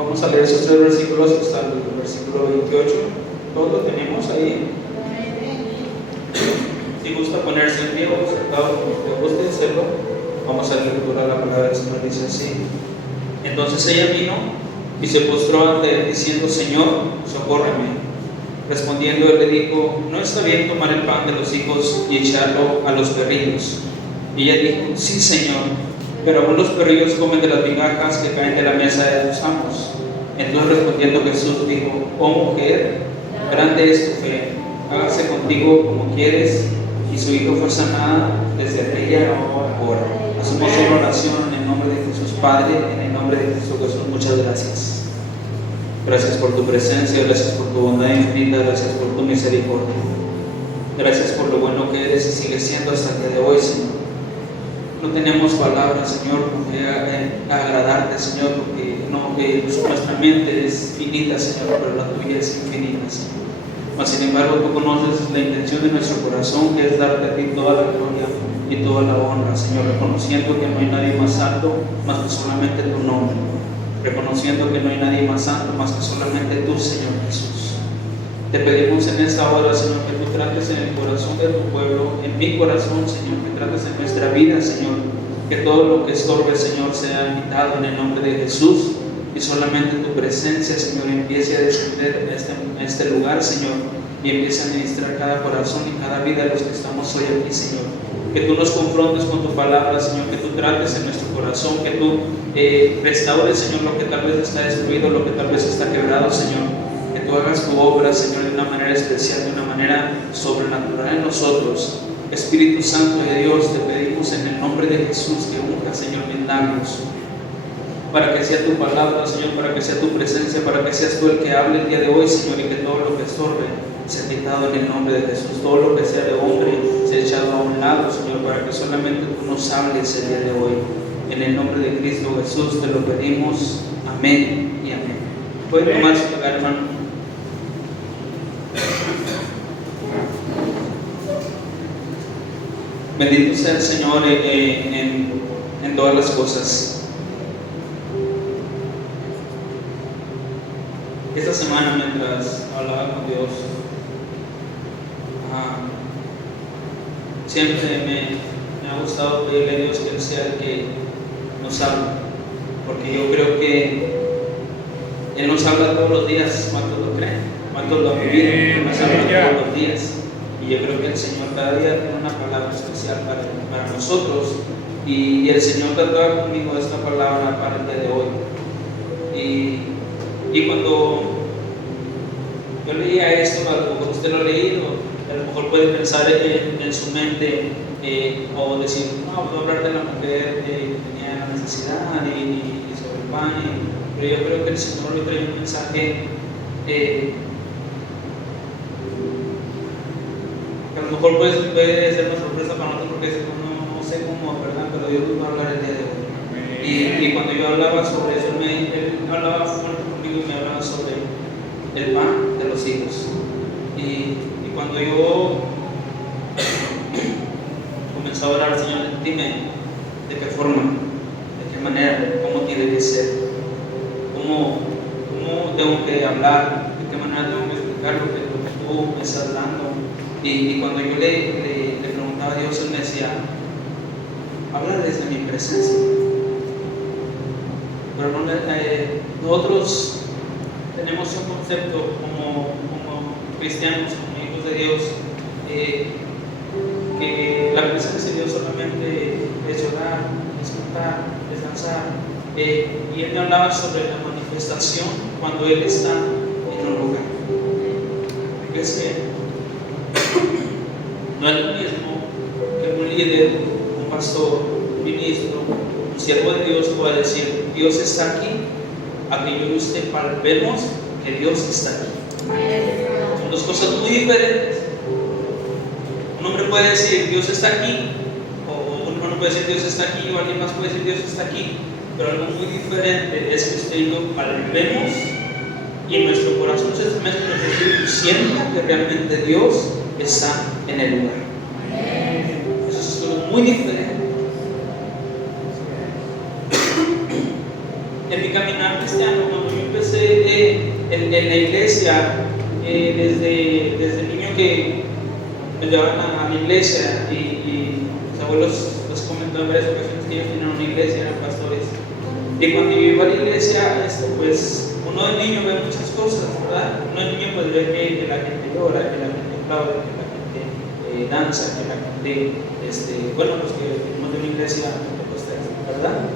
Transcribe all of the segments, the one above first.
Vamos a leer esos 3 versículos hasta el versículo 28. Todo lo tenemos ahí. Si gusta ponerse en pie o sentado, como te guste hacerlo, vamos a leer la palabra del Señor. Dice así: Entonces ella vino y se postró ante él diciendo: Señor, socórreme. Respondiendo él le dijo: No está bien tomar el pan de los hijos y echarlo a los perrillos. Y ella dijo: Sí, Señor, pero aún los perrillos comen de las migajas que caen de la mesa de sus amos. Entonces respondiendo Jesús dijo: Oh mujer, grande es tu fe, hágase contigo como quieres. Y su hijo fue sanado desde aquella hora. Hacemos una oración en el nombre de Jesús. Padre, en el nombre de Jesús, muchas gracias. Gracias por tu presencia, gracias por tu bondad infinita, gracias por tu misericordia. Gracias por lo bueno que eres y sigues siendo hasta el día de hoy, Señor. No tenemos palabras, Señor, con que agradarte, Señor, porque nuestra mente es finita, Señor, pero la tuya es infinita, Señor. Mas, sin embargo, tú conoces la intención de nuestro corazón, que es darte a ti toda la gloria y toda la honra, Señor, reconociendo que no hay nadie más alto más que solamente tu nombre, reconociendo que no hay nadie más santo más que solamente tú, Señor Jesús. Te pedimos en esta hora, Señor, que tú trates en el corazón de tu pueblo, en mi corazón, Señor, que trates en nuestra vida, Señor, que todo lo que estorbe, Señor, sea quitado en el nombre de Jesús, y solamente tu presencia, Señor, empiece a descender en este lugar, Señor, y empiece a ministrar cada corazón y cada vida de los que estamos hoy aquí, Señor. Que tú nos confrontes con tu palabra, Señor, que tú trates en nuestro corazón, que tú restaures, Señor, lo que tal vez está destruido, lo que tal vez está quebrado, Señor. Que tú hagas tu obra, Señor, de una manera especial, de una manera sobrenatural en nosotros. Espíritu Santo de Dios, te pedimos en el nombre de Jesús que unja, Señor, mis labios, para que sea tu palabra, Señor, para que sea tu presencia, para que seas tú el que hable el día de hoy, Señor, y que todo lo que estorbe sea quitado en el nombre de Jesús. Todo lo que sea de hombre sea echado a un lado, Señor, para que solamente tú nos hables el día de hoy. En el nombre de Cristo Jesús te lo pedimos. Amén y amén. ¿Puede tomar su lugar, hermano? Bendito sea el Señor en todas las cosas. Esta semana, mientras hablaba con Dios, siempre me ha gustado pedirle a Dios que Él sea el que nos hable, porque yo creo que Él nos habla todos los días. ¿Cuántos lo creen? ¿Cuántos lo han vivido? Él nos habla todos los días, y yo creo que el Señor cada día tiene una palabra especial para nosotros, y el Señor trataba conmigo esta palabra para el día de hoy. Y cuando yo leía esto, a lo mejor usted lo ha leído, a lo mejor puede pensar en su mente o decir: no, voy a hablar de la mujer que tenía la necesidad y sobre el pan, pero yo creo que el Señor le trae un mensaje que a lo mejor puede ser una sorpresa para nosotros, porque no sé cómo, ¿verdad? Pero Dios nos va a hablar el día de hoy. Y cuando yo hablaba sobre eso, Él hablaba fuerte conmigo y me hablaba sobre el pan de los hijos. Y cuando yo comenzaba a orar: Señor, dime de qué forma, de qué manera, cómo tiene que ser, cómo tengo que hablar, de qué manera tengo que explicar lo que tú me estás dando. Y cuando yo le preguntaba a Dios, Él me decía: habla desde mi presencia. Pero nosotros tenemos un concepto como cristianos, como hijos de Dios, que la presencia de Dios solamente es llorar, es cantar, es danzar. Y Él me hablaba sobre la manifestación cuando Él está en un lugar. Es que no es lo mismo que un líder, un pastor, un ministro, un siervo de Dios pueda decir: Dios está aquí, a que yo y usted palpemos que Dios está aquí. Son dos cosas muy diferentes. Un hombre puede decir: Dios está aquí, o un hermano puede decir: Dios está aquí, o alguien más puede decir: Dios está aquí. Pero algo muy diferente es que usted y yo palpemos y en nuestro corazón se mezcla nuestro espíritu, sienta que realmente Dios está en el lugar. Eso es algo muy diferente. En mi caminar cristiano, cuando yo en la iglesia, desde niño que me llevaban a la iglesia y mis abuelos les comentó en varias ocasiones que ellos tenían una iglesia, eran pastores. Y cuando yo iba a la iglesia, pues uno de niño ve muchas cosas, ¿verdad? Uno de niño pues ve que la gente llora, que la gente aplaude, que la gente danza, que la gente, bueno, los que venimos de una iglesia, ¿verdad?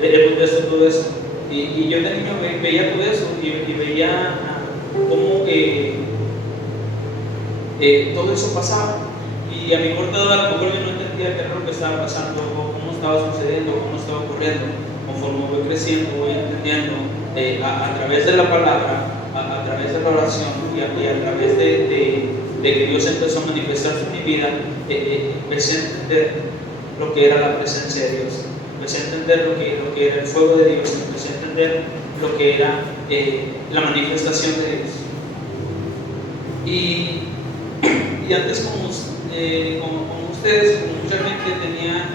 Vemos todo eso. Y yo de niño veía todo eso y veía cómo todo eso pasaba. Y a mi corta edad, a lo mejor yo no entendía qué era lo que estaba pasando, cómo estaba sucediendo, cómo estaba ocurriendo. Conforme voy creciendo, voy entendiendo a través de la palabra, a través de la oración y a través de que Dios empezó a manifestarse en mi vida, empecé a entender lo que era la presencia de Dios, empecé a entender lo que era el fuego de Dios, empecé a entender lo que era la manifestación de Dios. Y antes como ustedes, como mucha gente tenía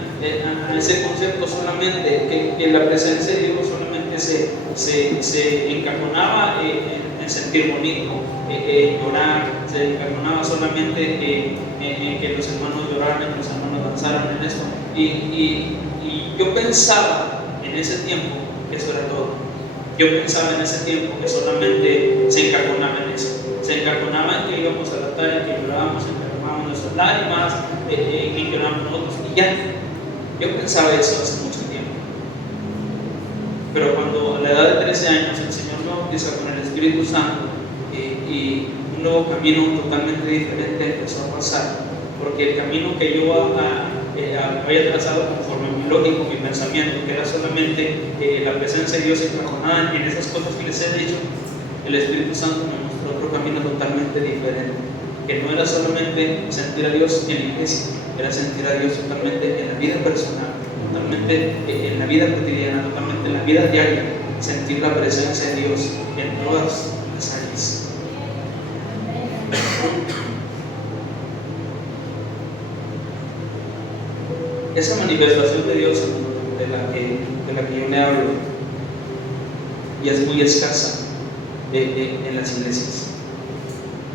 ese concepto solamente, que la presencia de Dios solamente se encajonaba en sentir bonito, llorar, se encajonaba solamente en que los hermanos lloraran, que los hermanos danzaran en esto. Y yo pensaba en ese tiempo que eso era todo. Yo pensaba en ese tiempo que solamente se encajonaba en eso. Se encajonaba en que íbamos a la talla, que llorábamos, encajonábamos nuestras lágrimas, que llorábamos nosotros y ya. Yo pensaba eso hace mucho tiempo. Pero cuando a la edad de 13 años el Señor me bautiza con el Espíritu Santo y un nuevo camino totalmente diferente empezó a pasar, porque el camino que yo había trazado conforme a mi lógico, mi pensamiento, que era solamente la presencia de Dios encajonada en esas cosas que les he dicho, el Espíritu Santo me mostró otro camino totalmente diferente, que no era solamente sentir a Dios en la iglesia, era sentir a Dios totalmente en la vida personal, totalmente en la vida cotidiana, totalmente en la vida diaria, sentir la presencia de Dios en todas las áreas. Esa manifestación de Dios de la que yo le hablo y es muy escasa en las iglesias.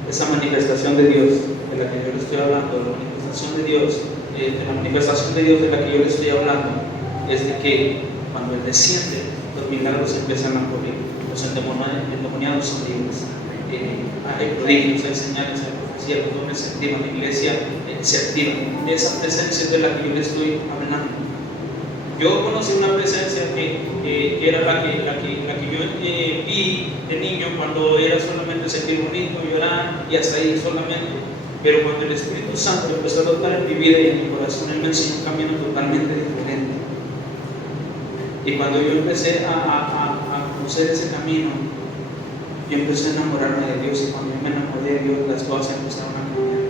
Esa manifestación de Dios de la que yo le estoy hablando, la manifestación de Dios de la que yo le estoy hablando, es de que cuando Él desciende, los milagros empiezan a ocurrir, los endemoniados son libres, hay prodigios, hay señales, hay profecías, los dones se activan, la iglesia se activa. Esa presencia es de la que yo le estoy hablando. Yo conocí una presencia que era la que yo vi de niño cuando era solamente sentir bonito, llorar y hasta ahí solamente. Pero cuando el Espíritu Santo empezó a notar en mi vida y en mi corazón, Él me enseñó un camino totalmente diferente. Y cuando yo empecé a conocer ese camino, yo empecé a enamorarme de Dios. Y cuando yo me enamoré de Dios, las cosas empezaron a cambiar.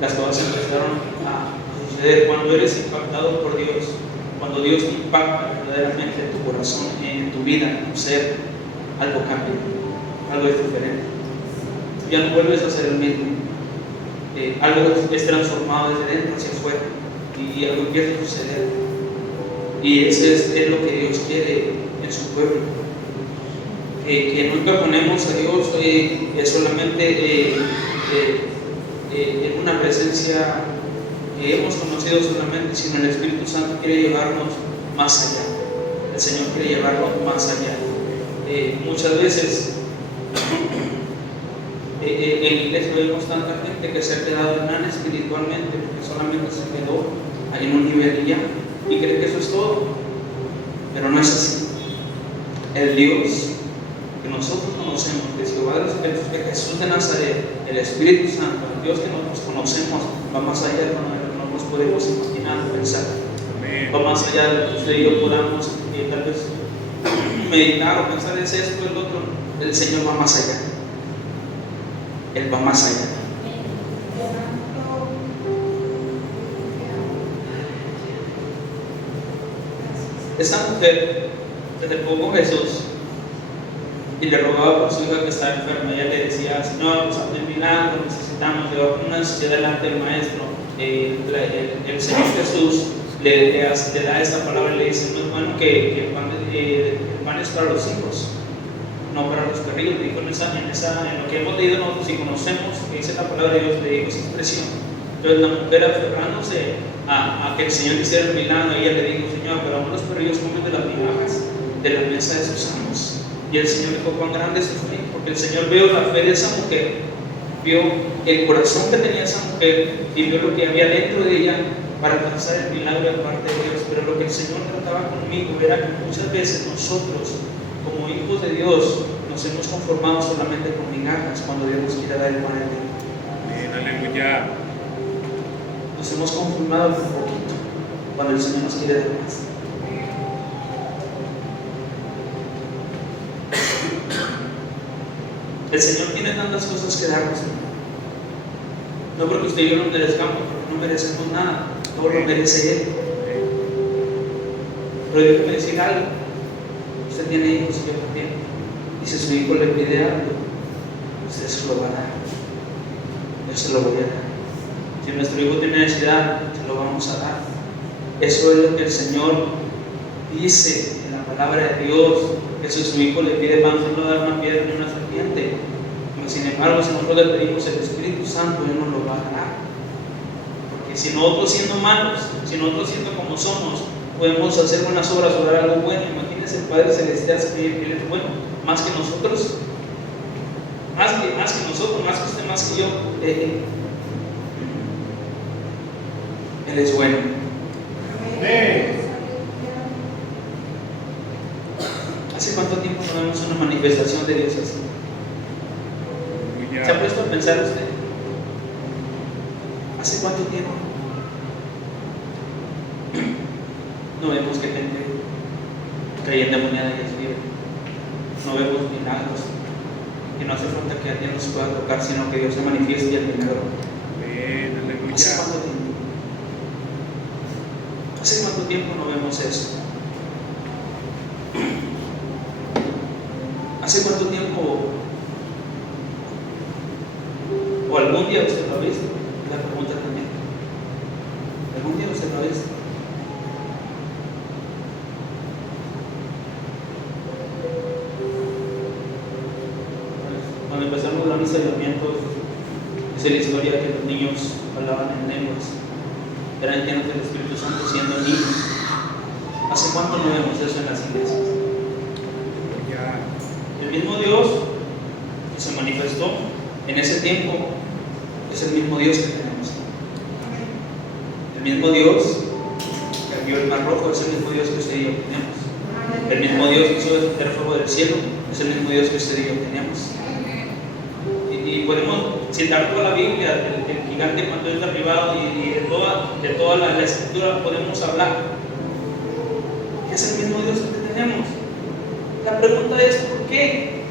Las cosas empezaron a suceder. Cuando eres impactado por Dios, cuando Dios te impacta verdaderamente en tu corazón, en tu vida, en tu ser, algo cambia, algo es diferente. Ya no vuelves a ser el mismo. Algo es transformado desde dentro hacia afuera y algo empieza a suceder. Y eso es lo que Dios quiere en su pueblo. Que nunca ponemos a Dios solamente en una presencia que hemos conocido solamente, sino el Espíritu Santo quiere llevarnos más allá. El Señor quiere llevarnos más allá. Muchas veces en la iglesia vemos tanta gente que se ha quedado enana espiritualmente porque solamente se quedó ahí en un nivel y ya, y cree que eso es todo, pero no es así. El Dios que nosotros conocemos, que es Jehová de los ejércitos, que Jesús de Nazaret, el Espíritu Santo, el Dios que nosotros conocemos, va más allá de lo que no nos podemos imaginar o pensar. Amén. Va más allá de lo que usted y yo podamos tal vez meditar o pensar es esto, el otro. El Señor va más allá. Él va más allá. Esta mujer se acercó con Jesús y le rogaba por su hija que estaba enferma. Ella le decía: Señor, pues hazme un milagro, necesitamos llevar una necesidad delante del Maestro. El Señor Jesús le da esta palabra y le dice: no es bueno que el pan es para los hijos, no para los perrillos. Dijo en lo que hemos leído nosotros y conocemos, que dice la palabra de Dios, le dijo esa expresión. Entonces la mujer, aferrándose a que el Señor hiciera el milagro, ella le dijo: Señor, pero aún los perrillos comen de las migajas de la mesa de sus amos. Y el Señor dijo: cuán grande es tu fe, porque el Señor vio la fe de esa mujer, vio el corazón que tenía esa mujer y vio lo que había dentro de ella para alcanzar el milagro de parte de Dios. Pero lo que el Señor trataba conmigo era que muchas veces nosotros, como hijos de Dios, nos hemos conformado solamente con migajas cuando Dios nos quiere dar el pan eterno. Amén, aleluya. Nos hemos conformado con poquito cuando el Señor nos quiere dar más. El Señor tiene tantas cosas que darnos. No porque usted y yo no merezcamos, porque no merecemos nada, todo lo merece Él. Pero yo quiero decir algo: usted tiene hijos y yo también, y si su hijo le pide algo, usted se lo va a dar. Yo se lo voy a dar. Si nuestro hijo tiene necesidad, se lo vamos a dar. Eso es lo que el Señor dice en la palabra de Dios, que si su hijo le pide pan, no le da una piedra ni una serpiente. Pero sin embargo, si nosotros le pedimos el Espíritu Santo, Él nos lo va a dar. Porque si nosotros, siendo malos, si nosotros, siendo como somos, podemos hacer buenas obras o dar algo bueno, imagínense el Padre Celestial, que Él es bueno, más que nosotros, más que nosotros, más que usted, más que yo. Él es bueno. ¿Hace cuánto tiempo no vemos una manifestación de Dios así? ¿Se ha puesto a pensar usted? ¿Hace cuánto tiempo no vemos que gente cae endemoniada y es libre? No vemos milagros, que no hace falta que alguien nos pueda tocar, sino que Dios se manifieste y el milagro. ¿Hace cuánto tiempo? ¿Hace cuánto tiempo no vemos eso? ¿Hace cuánto tiempo? ¿O algún día usted lo ha visto? La pregunta también. ¿Algún día usted lo ha visto? Cuando empezaron los grandes avivamientos, dice la historia que los niños hablaban en lenguas, eran llenos del Espíritu Santo siendo niños. ¿Hace cuánto no vemos eso en las iglesias? El mismo Dios que se manifestó en ese tiempo es el mismo Dios que tenemos. El mismo Dios que abrió el mar rojo es el mismo Dios que usted y yo tenemos. El mismo Dios que hizo descender fuego del cielo es el mismo Dios que usted y yo tenemos. Y podemos citar toda la Biblia, el gigante cuando es derribado y de toda la escritura podemos hablar. Es el mismo Dios que tenemos. La pregunta es: ¿por qué?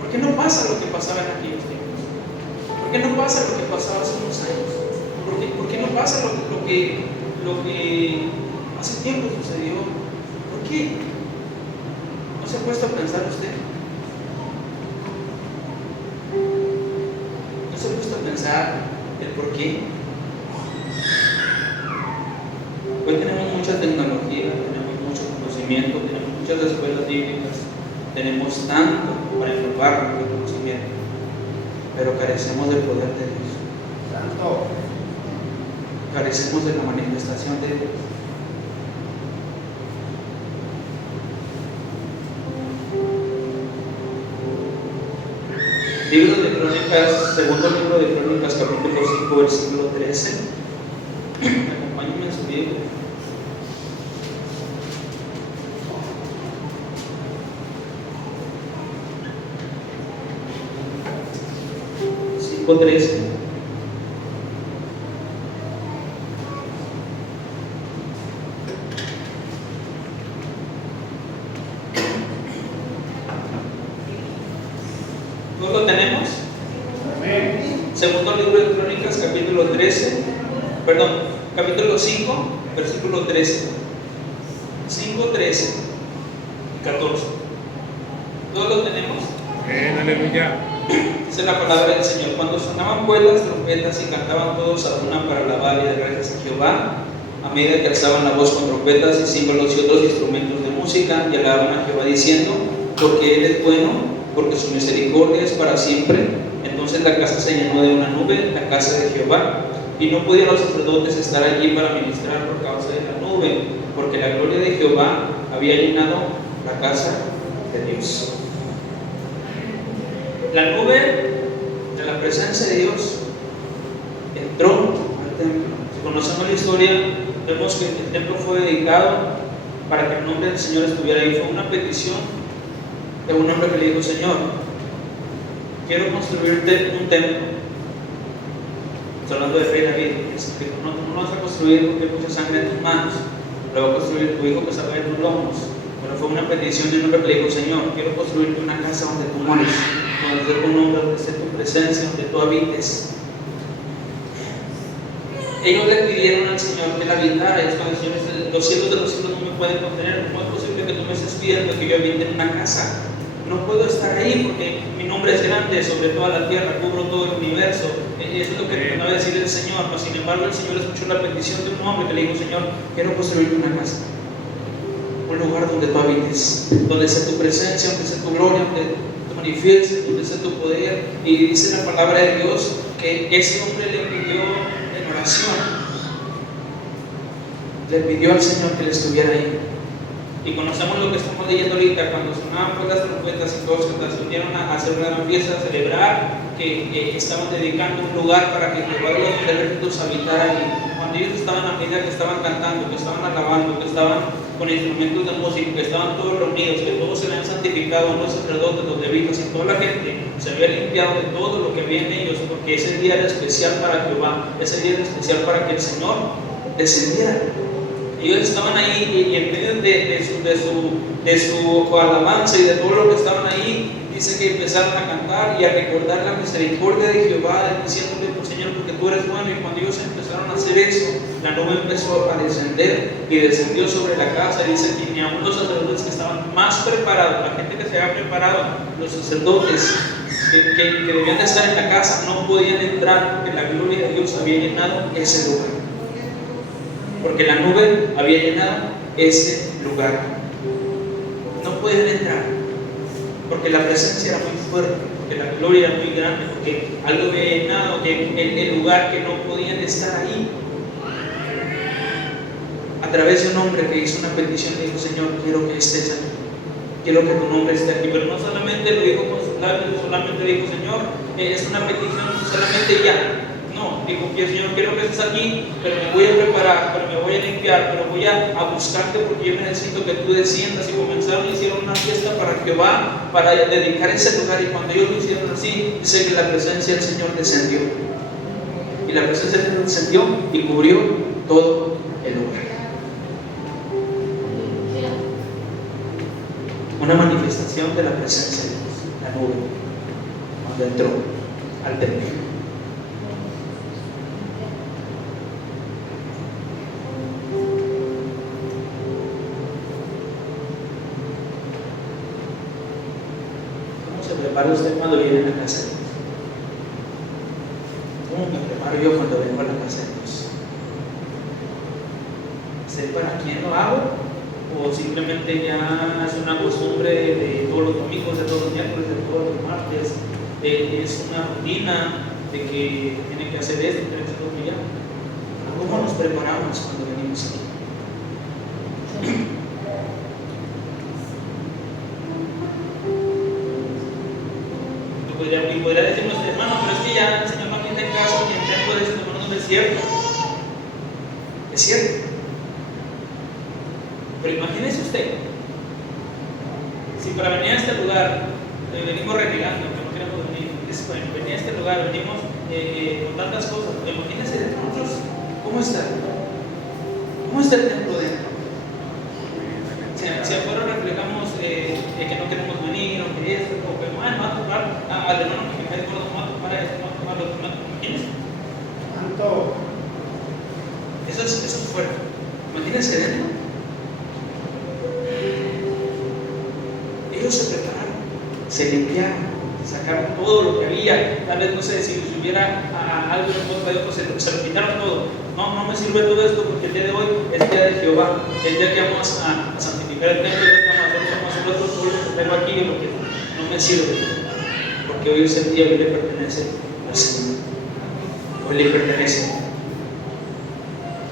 ¿Por qué no pasa lo que pasaba en aquellos tiempos? ¿Por qué no pasa lo que pasaba hace unos años? ¿Por qué no pasa lo que hace tiempo sucedió? ¿Por qué? ¿No se ha puesto a pensar usted? ¿No se ha puesto a pensar el por qué? Hoy tenemos mucha tecnología, tenemos mucho conocimiento, tenemos muchas escuelas bíblicas, tenemos tanto para informarnos de conocimiento, pero carecemos del poder de Dios. Santo. Carecemos de la manifestación de Dios. Libro de Crónicas, segundo libro de Crónicas, capítulo 5, versículo 13. Acompáñenme en su Biblia. (5:13) ¿No lo tenemos? Amén. Segundo libro de Crónicas, capítulo 5, versículo 13. 5, 13 y 14. ¿Todos lo tenemos? Amén, aleluya. Dice la palabra del Señor: cuando sonaban pues las trompetas y cantaban todos a una para alabar y dar gracias a Jehová, a medida que alzaban la voz con trompetas y címbalos y otros instrumentos de música, y alababan a Jehová diciendo: porque Él es bueno, porque su misericordia es para siempre. Entonces la casa se llenó de una nube, la casa de Jehová, y no pudieron los sacerdotes estar allí para ministrar por causa de la nube, porque la gloria de Jehová había llenado la casa de Dios. La nube de la presencia de Dios entró al templo. Si conocemos la historia, vemos que el templo fue dedicado para que el nombre del Señor estuviera ahí. Fue una petición de un hombre que le dijo: Señor, quiero construirte un templo. Estoy hablando del rey David. Dijo: no, tú no lo vas a construir porque hay mucha sangre en tus manos, lo va a construir tu hijo que está en tus lomos. Pero fue una petición de un hombre que le dijo: Señor, quiero construirte una casa donde tú mores, donde esté tu nombre, donde esté tu presencia, donde tú habites. Ellos le pidieron al Señor que la habitara. Y es cuando el Señor dice: los cielos de los cielos no me pueden contener. ¿Cómo es posible que tú me estés pidiendo que yo habite en una casa? No puedo estar ahí porque mi nombre es grande sobre toda la tierra, cubro todo el universo. Eso es lo que trataba de decir el Señor. Pero sin embargo, el Señor escuchó la petición de un hombre que le dijo: Señor, quiero construirte una casa, un lugar donde tú habites, donde sea tu presencia, donde sea tu gloria, donde te manifiestes, donde sea tu poder. Y dice la palabra de Dios que ese hombre le pidió en oración, le pidió al Señor que le estuviera ahí. Y conocemos lo que estamos leyendo ahorita, cuando sonaban pues las trompetas y todos se unieron a hacer una gran fiesta, a celebrar que estaban dedicando un lugar para que Jehová de los ejércitos habitara ahí. Cuando ellos estaban, a medida que estaban cantando, que estaban alabando, que estaban con instrumentos de música, que estaban todos reunidos, que todos se habían santificado, los sacerdotes, los levitas y toda la gente se había limpiado de todo lo que había en ellos, porque ese día era especial para Jehová, ese día era especial para que el Señor descendiera. Ellos estaban ahí y en medio de su alabanza y de todo lo que estaban ahí, dice que empezaron a cantar y a recordar la misericordia de Jehová, diciéndole: por Señor, porque tú eres bueno. Y cuando ellos empezaron a hacer eso, la nube empezó a descender y descendió sobre la casa. Y dice que ni aún los sacerdotes que estaban más preparados, la gente que se había preparado, los sacerdotes que debían de estar en la casa, no podían entrar porque la gloria de Dios había llenado ese lugar. Porque la nube había llenado ese lugar. No podían entrar porque la presencia era muy fuerte, porque la gloria era muy grande, porque algo había llenado el lugar que no podían estar ahí. A través de un hombre que hizo una petición, le dijo: Señor, quiero que estés aquí, quiero que tu nombre esté aquí. Pero no solamente lo dijo con sus labios, solamente dijo: Señor, es una petición solamente ya. No, dijo: Señor, quiero que estés aquí, pero me voy a preparar, pero me voy a limpiar, pero voy a buscarte porque yo necesito que tú desciendas. Y comenzaron, hicieron una fiesta para Jehová, para dedicar ese lugar. Y cuando ellos lo hicieron así, dice que la presencia del Señor descendió. Y la presencia del Señor descendió y cubrió todo el lugar. Una manifestación de la presencia de Dios, la nube, cuando entró al templo. ¿Prepara usted cuando viene a la casa de Dios? ¿Cómo me preparo yo cuando vengo a la casa de Dios? ¿Sé para quién lo hago? ¿O simplemente ya es una costumbre de todos los domingos, de todos los miércoles, de todos los martes? Es una rutina de que tiene que hacer esto, tiene que hacer lo que ya. ¿Cómo nos preparamos cuando venimos aquí? Y podría decir nuestro hermano: pero es que ya el Señor no tiene caso, ni el templo de ese hermano. No es cierto. Es cierto. Pero imagínese usted, si para venir a este lugar venimos renegando, que no queremos venir, venir a este lugar, venimos con tantas cosas, imagínese de nosotros, ¿cómo está? ¿Cómo está el templo dentro? Si afuera reflejamos que no queremos venir, o que esto, o que bueno, va a tocar al hermano que me cae gordo, va a tocar a esto, va a tocar lo que me imagínense. Eso es fuerte. Imagínense dentro. Ellos se prepararon, se limpiaron, sacaron todo lo que había. Tal vez, no sé, si hubiera algo en contra de otros, se lo quitaron todo. No me sirve todo esto porque el día de hoy es el día de Jehová, el día que vamos a santificar el templo, el día que vamos a hacer otro pueblo. traigo aquí porque no me sirve, porque hoy es el día, hoy le pertenece al Señor, hoy le pertenece.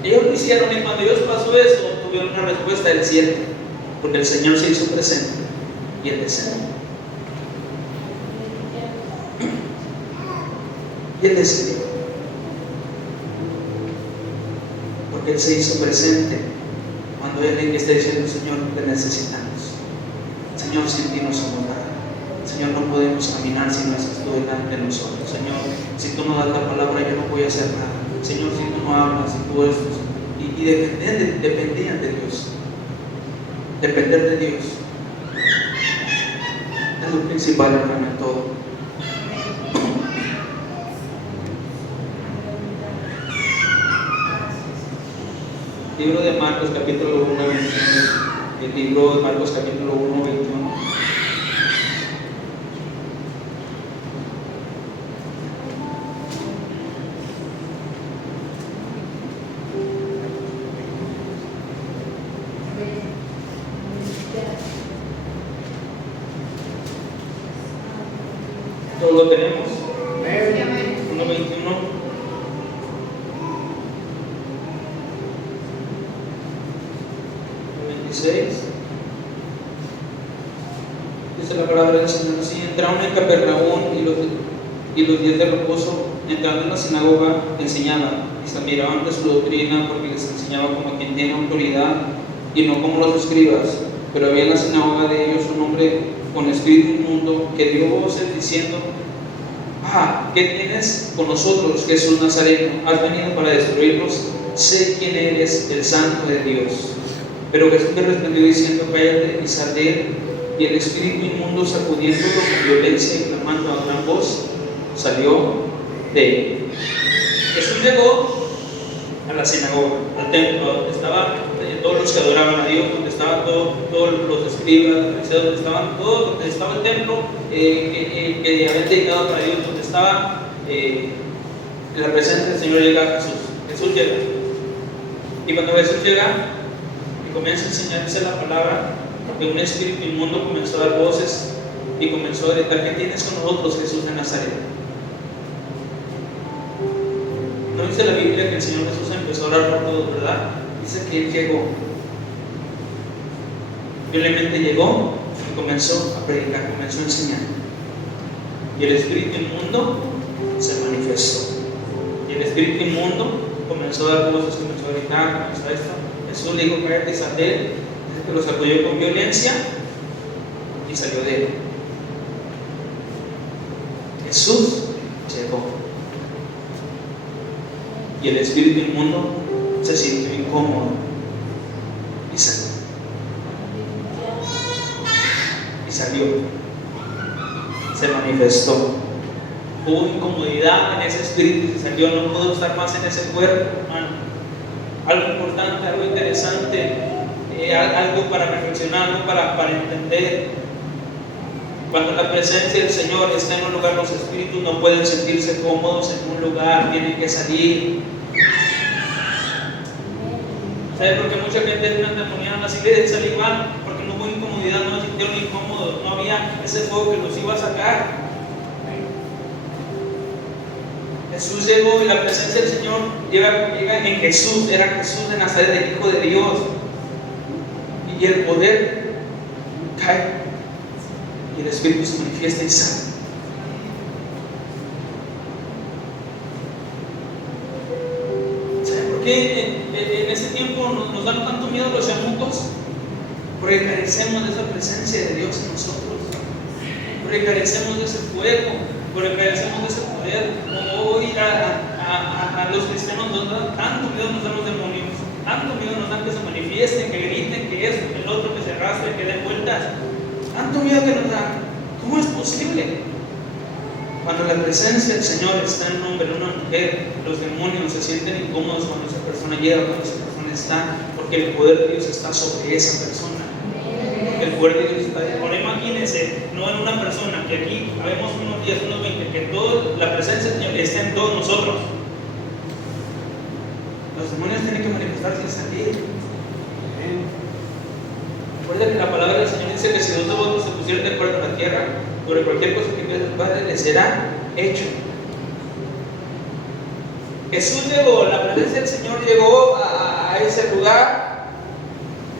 Ellos lo hicieron y cuando Dios pasó eso, tuvieron una respuesta del cielo, porque el Señor se hizo presente y Él descendió. Y Él descendió, porque Él se hizo presente cuando Él está diciendo: Señor, te necesitamos. Señor, sin ti no somos nada. Señor, no podemos caminar si no estás tú delante de nosotros. Señor, si tú no das la palabra, yo no voy a hacer nada. Señor, si tú no hablas, si tú esto. Y dependían de Dios. Depender de Dios es lo principal, hermano, en todo. Libro de Marcos, capítulo 1, 21. El libro de Marcos, capítulo 1, 21. Todo lo tenemos. 1, 21. Dice la palabra del Señor así: entraron en Capernaum y los días de reposo, entrando en la sinagoga, enseñaban y se admiraban de su doctrina, porque les enseñaba como quien tiene autoridad y no como los escribas. Pero había en la sinagoga de ellos un hombre con espíritu inmundo que dio voces diciendo: ¿qué tienes con nosotros, Jesús Nazareno? ¿Has venido para destruirnos? Sé quién eres, el Santo de Dios. Pero Jesús le respondió diciendo: cállate y sal de él. Y el espíritu inmundo, sacudiéndolo con violencia y clamando a gran voz, salió de él. Jesús llegó a la sinagoga, al templo, donde estaban todos los que adoraban a Dios, donde estaban todos los escribas, donde estaban todos, donde estaba el templo que habían dedicado para Dios, donde estaba la presencia del Señor. Llega Jesús. Jesús llega. Y cuando Jesús llega y comienza a enseñarse la palabra, porque un espíritu inmundo comenzó a dar voces y comenzó a gritar: ¿qué tienes con nosotros, Jesús de Nazaret? ¿No dice la Biblia que el Señor Jesús empezó a orar por todos, verdad? Dice que Él llegó. Simplemente llegó y comenzó a predicar, comenzó a enseñar. Y el espíritu inmundo se manifestó. Y el espíritu inmundo comenzó a dar voces, comenzó a gritar, comenzó a esto. Jesús le dijo: cállate y sal de él. Que lo sacudió con violencia y salió de él. Jesús llegó y el espíritu inmundo se sintió incómodo y salió. Se manifestó. Hubo incomodidad en ese espíritu y se salió. No pudo estar más en ese cuerpo, hermano. Algo importante, algo interesante, algo para reflexionar, algo para entender. Cuando la presencia del Señor está en un lugar, los espíritus no pueden sentirse cómodos en un lugar, tienen que salir. ¿Sabe por qué mucha gente es endemoniada? Así que salir igual, porque no hubo incomodidad, no se sintieron incómodos, no había ese fuego que los iba a sacar. Jesús llegó y la presencia del Señor llega en Jesús. Era Jesús de Nazaret, el Hijo de Dios. Y el poder cae y el Espíritu se manifiesta y sale. ¿Sabe por qué en ese tiempo nos dan tanto miedo los chamucos? Porque carecemos de esa presencia de Dios en nosotros, porque carecemos de ese fuego, porque carecemos de ese poder. Como hoy a los cristianos nos dan tanto miedo, nos dan los demonios, tanto miedo nos dan que se manifiesten, que griten, que esto, que el otro, que se arrastre, que den vueltas. Tanto miedo que nos dan. ¿Cómo es posible? Cuando la presencia del Señor está en un hombre, en una mujer, los demonios se sienten incómodos cuando esa persona llega, cuando esa persona está, porque el poder de Dios está sobre esa persona. Porque el poder de Dios está ahí. Ahora imagínense, no en una persona, que aquí habemos unos 10, unos 20, que toda la presencia del Señor está en todos nosotros. Los demonios tienen que manifestarse y salir. Recuerda que la palabra del Señor dice que si dos de vosotros se pusieran sobre cualquier cosa que pida al Padre, le será hecho. Jesús llegó, la presencia del Señor llegó a ese lugar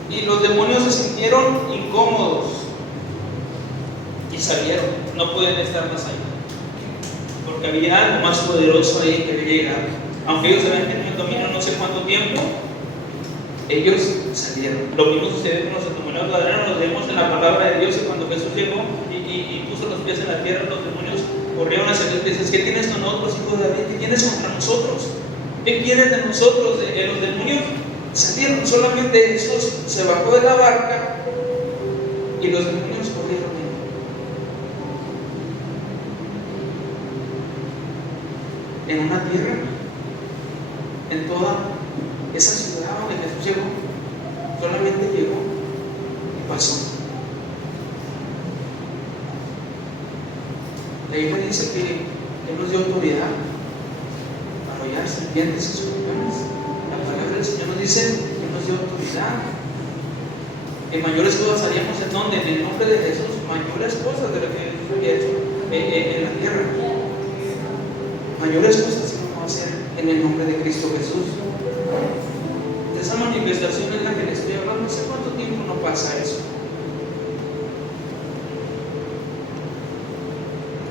y los demonios se sintieron incómodos y salieron, no pueden estar más allá, porque había algo más poderoso ahí que había llegado. Aunque ellos habían tenido el dominio no sé cuánto tiempo, ellos salieron. Lo mismo sucedió con los endemoniados ladrones, nos vemos en la palabra de Dios, y cuando Jesús llegó y puso los pies en la tierra, los demonios corrieron hacia él y dices: ¿qué tienes con nosotros, hijo de David? ¿Qué tienes contra nosotros? ¿Qué quieres de nosotros? Los demonios salieron, solamente Jesús se bajó de la barca y los demonios corrieron. En una tierra, en toda esa ciudad donde Jesús llegó, solamente llegó y pasó. La Biblia dice que Él nos dio autoridad para hollar serpientes y escorpiones. La palabra del Señor nos dice que nos dio autoridad. Que mayores cosas haríamos en donde, en el nombre de Jesús, mayores cosas de lo que Jesús había hecho en la tierra. Mayores cosas que vamos a hacer en el nombre de Cristo Jesús. De esa manifestación es la que les estoy hablando. No sé cuánto tiempo no pasa eso.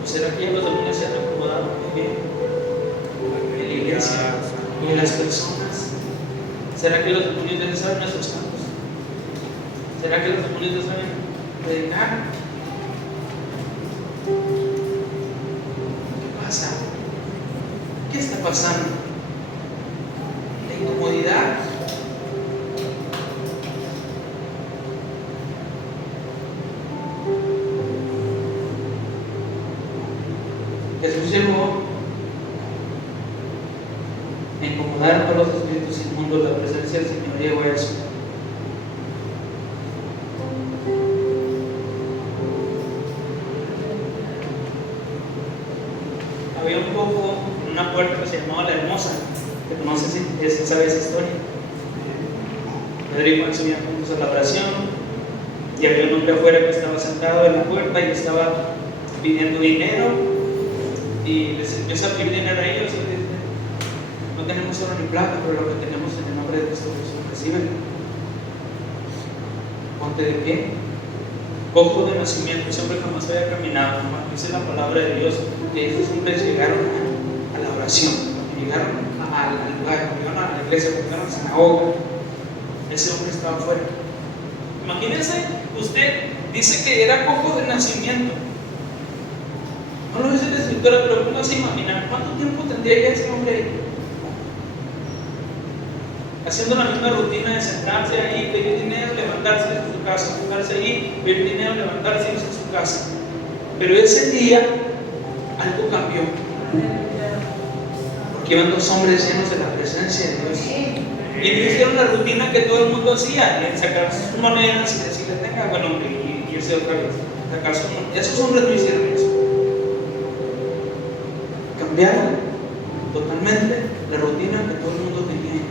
¿Será que ya los demonios se han acomodado muy bien en la iglesia y en las personas? ¿Será que los demonios ya saben nuestros cantos? ¿Será que los demonios ya saben predicar? ¿Qué pasa? ¿Qué está pasando? ¿La incomodidad? Jesús llegó a incomodar a todos los espíritus inmundos. La presencia del Señor llegó a eso. Había un poco en una puerta que se llamaba La Hermosa, que no sé si sabe esa historia. Pedro y Juan subían juntos a la oración y había un hombre afuera que estaba sentado en la puerta y estaba pidiendo dinero. Y les empieza a pedir dinero a ellos y les dice: no tenemos oro ni plata, pero lo que tenemos en el nombre de Cristo Jesús, reciben. Ponte de pie. Cojo de nacimiento, ese hombre jamás había caminado. Dice la palabra de Dios que esos hombres llegaron a la oración, llegaron al lugar, llegaron a la iglesia, llegaron a la sinagoga. Ese hombre estaba afuera. Imagínense, usted dice que era cojo de nacimiento. No lo dice la escritura, pero póngase a imaginar cuánto tiempo tendría ya ese hombre ahí, haciendo la misma rutina de sentarse ahí, pedir dinero, levantarse de su casa, sentarse ahí, pedir dinero, levantarse de su casa. Pero ese día algo cambió, porque iban dos hombres llenos de la presencia de Dios y no hicieron la rutina que todo el mundo hacía, y sacar sus monedas y decirle: tenga, bueno, y irse otra vez. Esos hombres no hicieron eso. Cambiaron totalmente la rutina que todo el mundo tenía.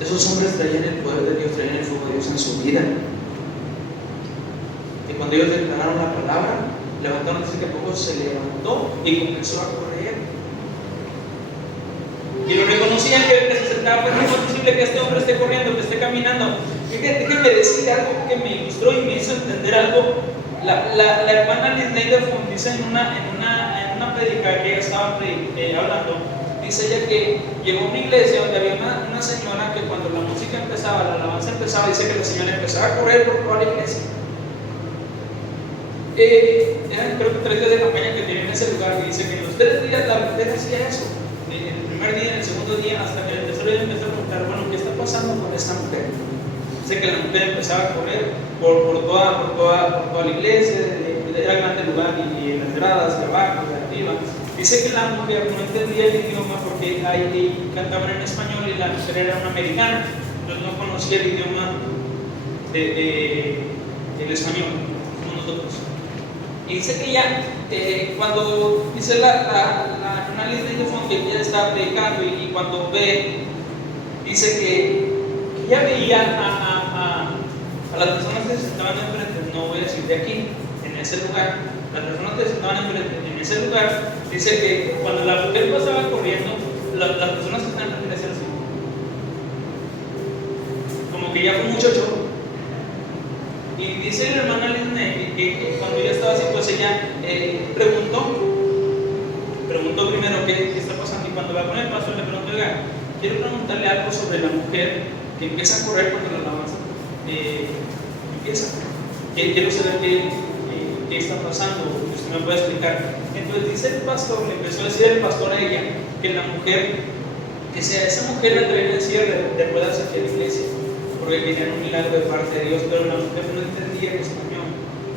Esos hombres traían el poder de Dios, traían el fuego de Dios en su vida. Y cuando ellos declararon la palabra, levantaron, dice que poco se levantó y comenzó a correr. Y lo reconocían que se sentaba: pues no es posible que este hombre esté corriendo, que esté caminando. Déjeme decir algo que me ilustró y me hizo entender algo. La hermana Lisney de Font dice en una predica que ella estaba hablando, dice ella que llegó a una iglesia donde había una señora que cuando la música empezaba, la alabanza empezaba, dice que la señora empezaba a correr por toda la iglesia. Eran creo que 3 días de campaña que tenía en ese lugar, y dice que en los 3 días la mujer hacía eso. En el primer día, en el segundo día, hasta que en el tercer día empezó a preguntar: bueno, ¿qué está pasando con esta mujer? Dice que la mujer empezaba a correr por toda la iglesia, era grande el lugar, y en las gradas, de abajo, de arriba. Dice que la mujer no entendía el idioma porque ahí cantaban en español y la mujer era una americana, entonces no conocía el idioma del español, como nosotros. Y dice que ya, cuando dice la análisis de fondo, que ella estaba predicando, y cuando ve, dice que ya veía a las personas que se estaban enfrente, no voy a decir de aquí, ese lugar, las personas que estaban enfrente, en ese lugar, dice que cuando la mujer pasaba corriendo, las personas que estaban enfrente hacían así, como que ya fue mucho chorro. Y dice la hermana Lisne que cuando ella estaba así, pues ella preguntó primero qué está pasando, y cuando va con el pastor le preguntó: oiga, quiero preguntarle algo sobre la mujer que empieza a correr cuando la alabanza empieza. Quiero saber qué está pasando, usted me puede explicar. Entonces dice el pastor, le empezó a decir el pastor a ella que la mujer, que sea esa mujer la traía en silla de ruedas hacia la iglesia, porque querían un milagro de parte de Dios, pero la mujer no entendía el español.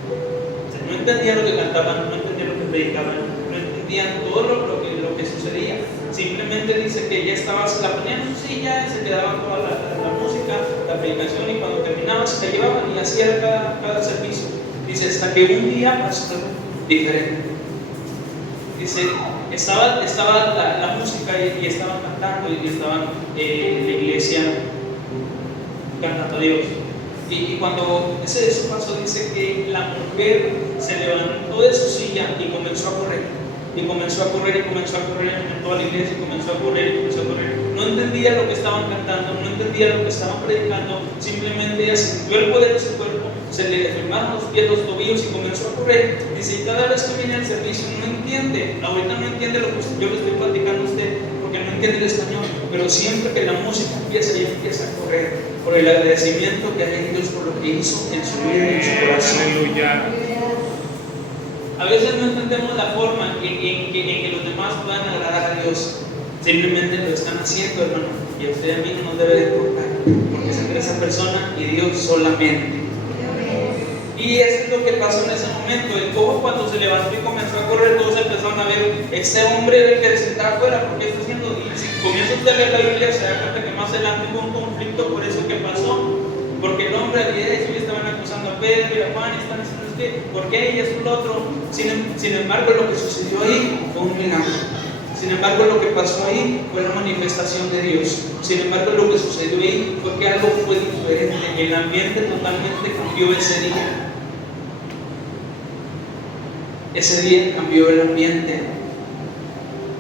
O sea, no entendía lo que cantaban, no entendía lo que predicaban, no entendían todo lo que sucedía. Simplemente dice que ella estaba, se la ponían en su silla y se quedaba toda la música, la predicación, y cuando terminaba se la llevaban y así era cada servicio. Dice, hasta que un día pasó algo diferente. Dice, estaba la música y estaban cantando y estaban en la iglesia cantando a Dios. Y cuando eso pasó, dice que la mujer se levantó de su silla y comenzó a correr. Y comenzó a correr en toda la iglesia, y comenzó a correr. No entendía lo que estaban cantando, no entendía lo que estaban predicando, simplemente ella sintió el poder de su cuerpo, se le firmaron los pies, los tobillos y comenzó a correr. Dice, y cada vez que viene al servicio no entiende, ahorita no entiende lo que yo le estoy platicando a usted, porque no entiende el español, pero siempre que la música empieza, ella empieza a correr, por el agradecimiento que hay en Dios por lo que hizo en su vida y en su corazón. Aleluya. A veces no entendemos la forma en que los demás puedan agradar a Dios. Simplemente lo están haciendo, hermano. Y a usted y a mí no nos debe de importar, porque es entre esa persona y Dios solamente. Y eso es lo que pasó en ese momento. El cojo, cuando se levantó y comenzó a correr, todos empezaron a ver este hombre que se está afuera, porque está haciendo. Y si comienza usted a leer la Biblia, se da cuenta que más adelante hubo un conflicto por eso que pasó. Porque el hombre había hecho y estaban acusando a Pedro y a Juan, y están diciendo: ¿por qué? Y eso y lo otro. Sin embargo, lo que sucedió ahí fue un milagro. Sin embargo, lo que pasó ahí fue la manifestación de Dios. Sin embargo, lo que sucedió ahí fue que algo fue diferente. El ambiente totalmente cambió ese día. Ese día cambió el ambiente.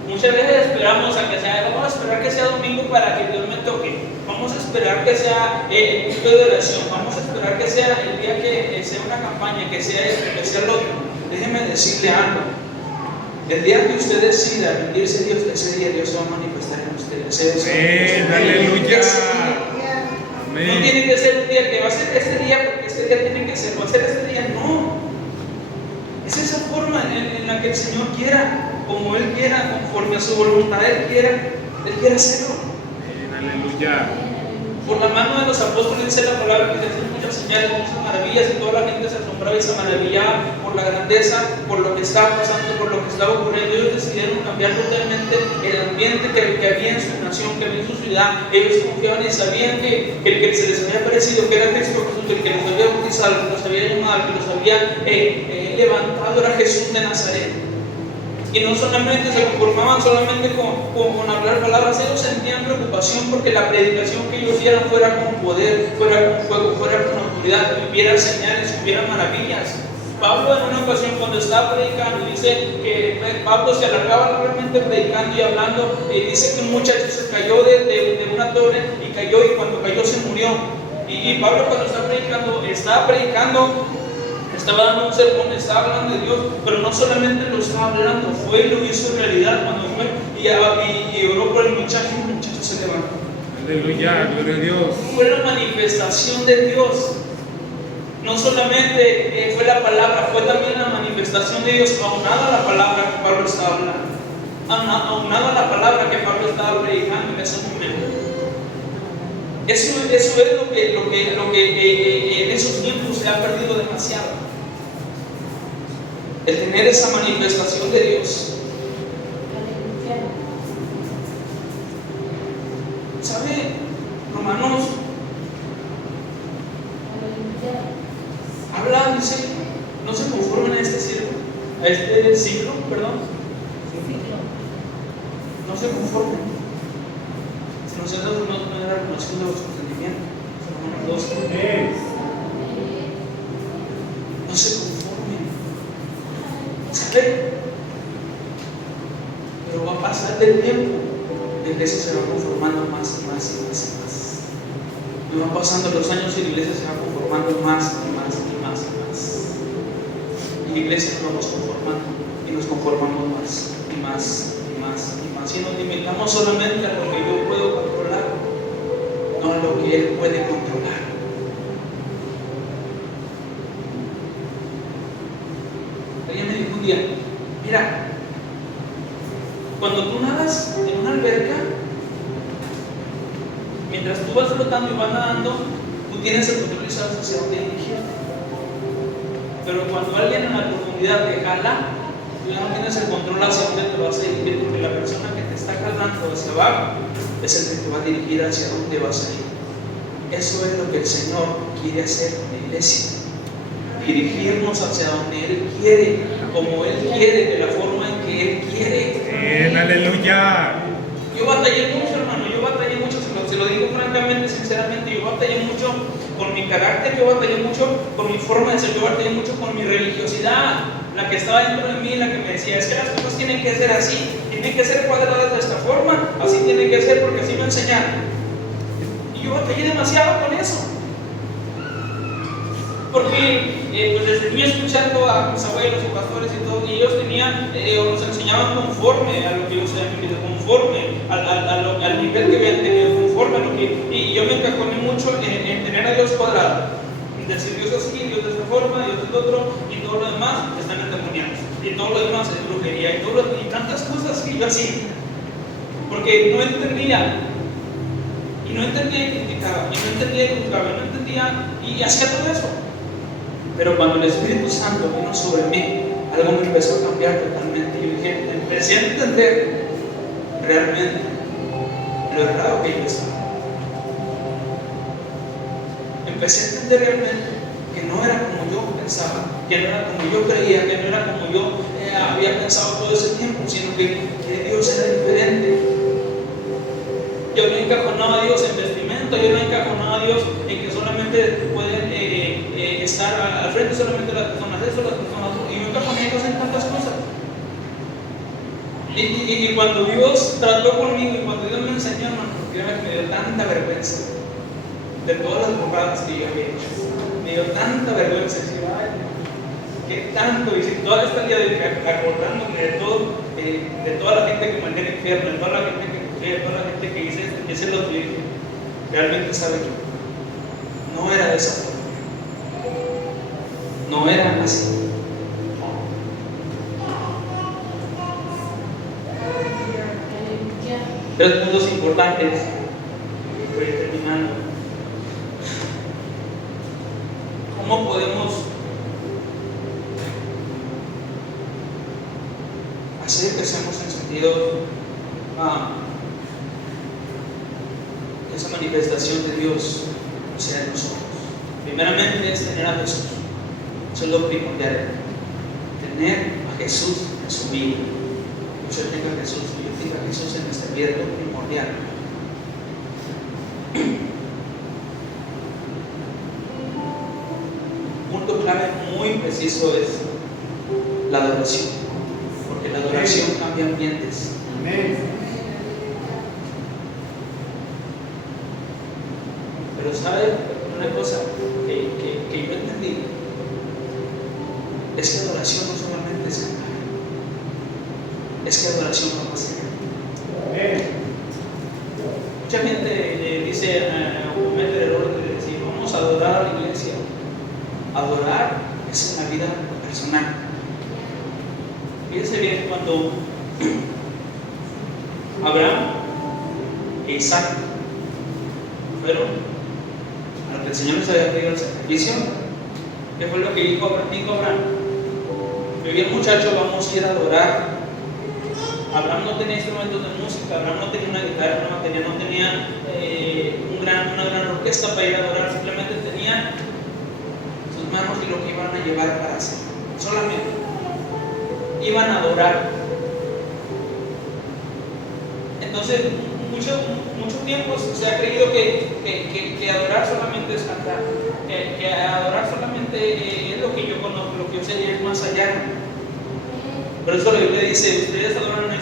Muchas veces esperamos a que sea, vamos a esperar que sea domingo para que Dios me toque. Vamos a esperar que sea un punto de oración. Vamos a esperar que sea el día que sea una campaña, que sea esto, que sea lo otro. Déjeme decirle algo. El día que usted decida rendirse a Dios, ese día Dios se va a manifestar en usted. Amén, aleluya. Amén. No tiene que ser un día que va a ser este día, porque este día tiene que ser, va a ser este día, no. Es esa forma en la que el Señor quiera, como Él quiera, conforme a su voluntad, Él quiere hacerlo. Amén, aleluya. Por la mano de los apóstoles dice la palabra que se hacían muchas señales, muchas maravillas, y toda la gente se asombraba y se maravillaba por la grandeza, por lo que estaba pasando, por lo que estaba ocurriendo. Ellos decidieron cambiar totalmente el ambiente que había en su nación, que había en su ciudad. Ellos confiaban y sabían que el que se les había parecido, que era Cristo Jesús, el que los había bautizado, el que los había llamado, el que los había levantado, era Jesús de Nazaret. Y no solamente se conformaban solamente con hablar palabras, ellos sentían preocupación porque la predicación que ellos dieran fuera con poder, fuera con fuego, fuera con autoridad, que hubiera señales, que hubiera maravillas. Pablo en una ocasión, cuando estaba predicando, dice que Pablo se alargaba realmente predicando y hablando, y dice que un muchacho se cayó de una torre y cayó, y cuando cayó se murió. Y Pablo, cuando estaba predicando, estaba dando un sermón, estaba hablando de Dios, pero no solamente lo estaba hablando, fue y lo hizo realidad. Cuando fue y oró por el muchacho se levantó. Aleluya, gloria a Dios. Fue la manifestación de Dios. No solamente fue la palabra, fue también la manifestación de Dios, aunada a la palabra que Pablo estaba hablando, aunada a la palabra que Pablo estaba predicando en ese momento. Eso es lo que en esos tiempos se ha perdido demasiado. El tener esa manifestación de Dios. ¿Sabe, hermanos? Habla, dice, no se conformen a este siglo, no se conformen. Si nosotros no era reconociendo vuestro entendimiento, Romanos 12. No se conformen. fe. Pero va a pasar el tiempo, la iglesia se va conformando más y más y más y más. Y van pasando los años y la iglesia se va conformando más y más y más y más. Y la iglesia nos vamos conformando y nos conformamos más y más y más y más. Y nos limitamos solamente a lo que yo puedo controlar, no a lo que Él puede controlar. Alguien me dijo un día, mira, cuando tú nadas en una alberca, mientras tú vas flotando y vas nadando, tú tienes el control y sabes hacia dónde dirigir. Pero cuando alguien en la profundidad te jala, tú ya no tienes el control hacia dónde te vas a dirigir, porque la persona que te está jalando hacia abajo es el que te va a dirigir hacia dónde vas a ir. Eso es lo que el Señor quiere hacer con la iglesia. Dirigirnos hacia donde Él quiere, como Él quiere, de la forma en que Él quiere. Aleluya. Yo batallé mucho, hermano, se lo digo francamente, sinceramente, yo batallé mucho con mi carácter, yo batallé mucho con mi forma de ser, yo batallé mucho con mi religiosidad, la que estaba dentro de mí, la que me decía, es que las cosas tienen que ser así, tienen que ser cuadradas de esta forma, así tienen que ser porque así me enseñaron. Y yo batallé demasiado con eso. Porque pues desde niño escuchando a mis abuelos y pastores y todo, y ellos tenían, o nos enseñaban conforme a lo que ellos habían vivido, conforme al nivel que habían tenido, conforme a lo que. Y yo me encajoné mucho en tener a Dios cuadrado, en decir Dios así, Dios de esta forma, Dios de otro, y todo lo demás están endemoniados, y todo lo demás es brujería, y tantas cosas que yo hacía, porque no entendía. Y no entendía y criticaba, y no entendía y juzgaba, y no entendía y hacía todo eso. Pero cuando el Espíritu Santo vino sobre mí, algo me empezó a cambiar totalmente. Y yo dije, empecé a entender realmente lo errado que yo estaba. Empecé a entender realmente que no era como yo pensaba, que no era como yo creía, que no era como yo había pensado todo ese tiempo, sino que Dios era diferente. Yo no encajonaba a Dios en vestimenta, yo no encajonaba a Dios en que solamente pueden estar al frente solamente las personas eso, las personas y yo encajoné a Dios en tantas cosas. Y cuando Dios trató conmigo y cuando Dios me enseñó, créeme que me dio tanta vergüenza de todas las bocadas que yo había hecho. Me dio tanta vergüenza decir, ay, qué tanto, y si todavía está el día de hoy acordándome de todo, de toda la gente que mandé al infierno, de toda la gente que de toda la gente que hice esto, que se lo dije, realmente sabe que no era de esa forma, no era así. Tres puntos importantes, voy terminando. ¿Cómo podemos hacer que seamos en sentido esa manifestación de Dios sea en nosotros? Primeramente es tener a Jesús. Eso es lo primordial. Tener a Jesús en su vida. Que usted tenga a Jesús y yo tenga a Jesús en nuestra vida, es lo primordial. Un punto clave muy preciso es la adoración. Porque la adoración cambia ambientes. Pero ¿sabe una cosa que yo entendí? Es que adoración no solamente es cantar, es que adoración no pasa cantar. Mucha gente dice, comete el error de decir, vamos a adorar a la iglesia. Adorar es una vida personal. Fíjense bien, cuando Abraham e Isaac fueron a lo que el Señor les había pedido el sacrificio, ¿qué fue lo que dijo Abraham? Me vi el muchacho, vamos a ir a adorar. Abraham no tenía instrumentos de música, Abraham no tenía una guitarra, no tenía una gran orquesta para ir a adorar, simplemente tenía sus manos y lo que iban a llevar para hacer. Solamente iban a adorar. Entonces, mucho tiempo se ha creído que adorar solamente es cantar, que adorar solamente es lo que yo conozco, lo que yo sé, es más allá. Por eso la Biblia dice, ustedes adoran en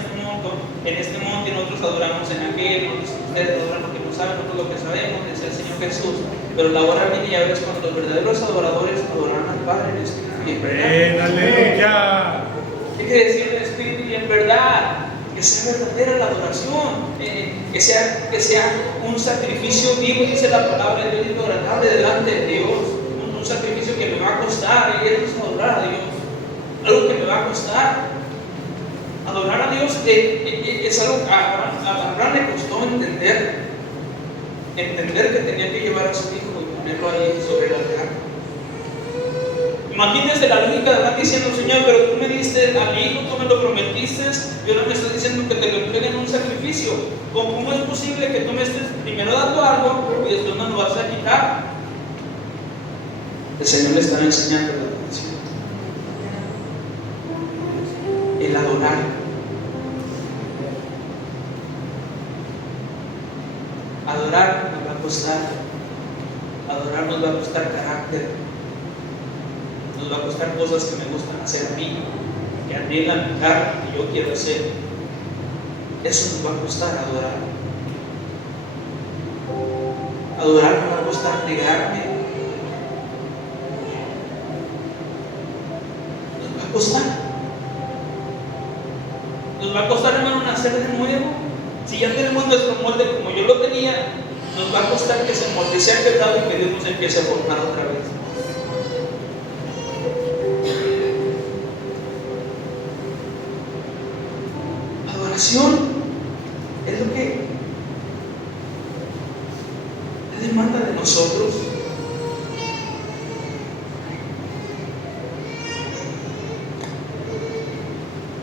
este monte y nosotros adoramos en aquel, ustedes adoran lo que no saben, nosotros lo que sabemos, dice el Señor Jesús. Pero la hora viene y ahora es cuando los verdaderos adoradores adorarán al Padre en espíritu y en verdad. Aleluya. ¿Qué quiere decir en espíritu y en verdad? Que sea verdadera la adoración, que sea un sacrificio vivo, dice la palabra de Dios, agradable delante de Dios, un sacrificio que me va a costar, y eso es adorar a Dios, algo que me va a costar. Adorar a Dios es algo que a Abraham le costó entender que tenía que llevar a su hijo y ponerlo ahí sobre el altar. Imagínense la lógica de Abraham diciendo, Señor, pero tú me diste a mi hijo, tú me lo prometiste, y ahora me estás diciendo que te lo entreguen en un sacrificio. ¿Cómo es posible que tú me estés primero dando algo y después me lo vas a quitar? El Señor le está enseñando la adoración. El adorar. Adorar nos va a costar. Adorar nos va a costar carácter. Nos va a costar cosas que me gustan hacer a mí, que anhelan mi carne, que yo quiero hacer. Eso nos va a costar adorar. Adorar nos va a costar negarme. Nos va a costar. Nos va a costar, hermano, nacer de nuevo. Si ya tenemos nuestro molde como yo lo tenía, nos va a costar que ese molde sea quebrado y que Dios nos empiece a formar otra vez. Adoración es lo que Él demanda de nosotros.